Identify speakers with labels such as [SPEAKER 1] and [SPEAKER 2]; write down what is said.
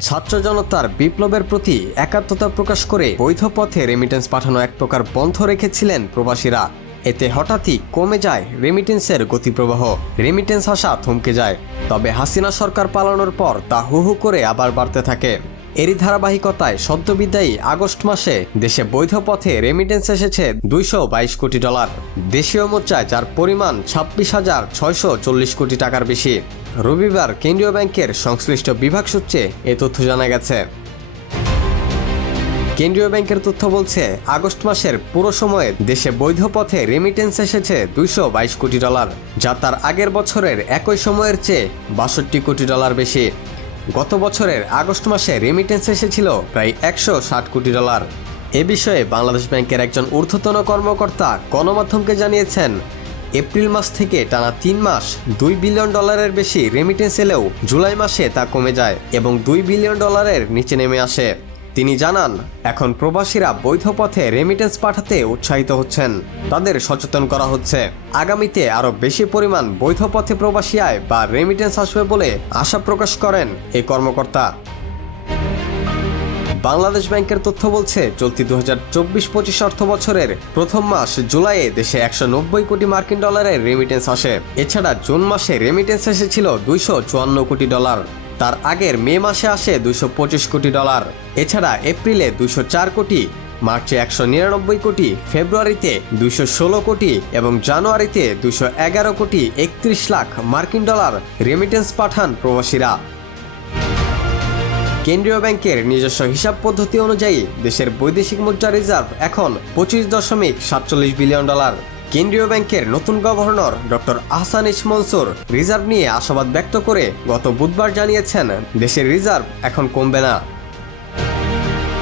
[SPEAKER 1] ছাত্র জনতার বিপ্লবের প্রতি একাত্মতা প্রকাশ করে বৈধ পথে রেমিটেন্স পাঠানো এক প্রকার বন্ধ রেখেছিলেন প্রবাসীরা। এতে হঠাৎই কমে যায় রেমিটেন্সের গতিপ্রবাহ। রেমিটেন্স আসা থমকে যায়। তবে হাসিনা সরকার পালানোর পর তা হু হু করে আবার বাড়তে থাকে। এরই ধারাবাহিকতায় সদ্যবিদায়ী আগস্ট মাসে দেশে বৈধ পথে রেমিটেন্স এসেছে দুইশো বাইশ কোটি ডলার। দেশীয় মুদ্রায় যার পরিমাণ ছাব্বিশ হাজার ছয়শো চল্লিশ কোটি টাকার বেশি। রবিবার কেন্দ্রীয় ব্যাংকের সংশ্লিষ্ট বিভাগ সূত্রে এ তথ্য জানা গেছে। কেন্দ্রীয় ব্যাংকের তথ্য বলছে, আগস্ট মাসের পুরো সময়ে দেশে বৈধ পথে রেমিটেন্স এসেছে দুইশো বাইশ কোটি ডলার, যা তার আগের বছরের একই সময়ের চেয়ে বাষট্টি কোটি ডলার বেশি। গত বছরের আগস্ট মাসে রেমিটেন্স এসেছিল প্রায় একশো ষাট কোটি ডলার। এ বিষয়ে বাংলাদেশ ব্যাংকের একজন ঊর্ধ্বতন কর্মকর্তা গণমাধ্যমকে জানিয়েছেন এপ্রিল মাস থেকে টানা তিন মাস দুই বিলিয়ন ডলারের বেশি রেমিটেন্স এলেও জুলাই মাসে তা কমে যায় এবং দুই বিলিয়ন ডলারের নিচে নেমে আসে। তিনি জানান, এখন প্রবাসীরা বৈধ পথে রেমিটেন্স পাঠাতে উৎসাহিত হচ্ছেন। তাদের সচেতন করা হচ্ছে। আগামীতে আরও বেশি পরিমাণ বৈধ পথে প্রবাসী আয় বা রেমিটেন্স আসবে বলে আশা প্রকাশ করেন এই কর্মকর্তা। বাংলাদেশ ব্যাংকের তথ্য বলছে, চলতি দু হাজার চব্বিশ পঁচিশ অর্থ বছরের প্রথম মাস জুলাইয়ে দেশে একশো নব্বই কোটি মার্কিন ডলারের রেমিটেন্স আসে। এছাড়া জুন মাসে রেমিটেন্স এসেছিল দুইশো চুয়ান্ন কোটি ডলার। তার আগের মে মাসে আসে দুইশো পঁচিশ কোটি ডলার। এছাড়া এপ্রিলে দুশো চার কোটি, মার্চে একশো নিরানব্বই কোটি, ফেব্রুয়ারিতে দুশো ষোলো কোটি এবং জানুয়ারিতে দুশো এগারো কোটি একত্রিশ লাখ মার্কিন ডলার রেমিটেন্স পাঠান প্রবাসীরা। কেন্দ্রীয় ব্যাংকের নিজস্ব হিসাব পদ্ধতি অনুযায়ী দেশের বৈদেশিক মুদ্রা রিজার্ভ এখন পঁচিশ দশমিক সাতচল্লিশ বিলিয়ন ডলার। কেন্দ্রীয় ব্যাংকের নতুন governor doctor Ahsan H Mansur reserve নিয়ে আশাবাদ ব্যক্ত করে গত বুধবার জানিয়েছেন, দেশের রিজার্ভ এখন কমবে না।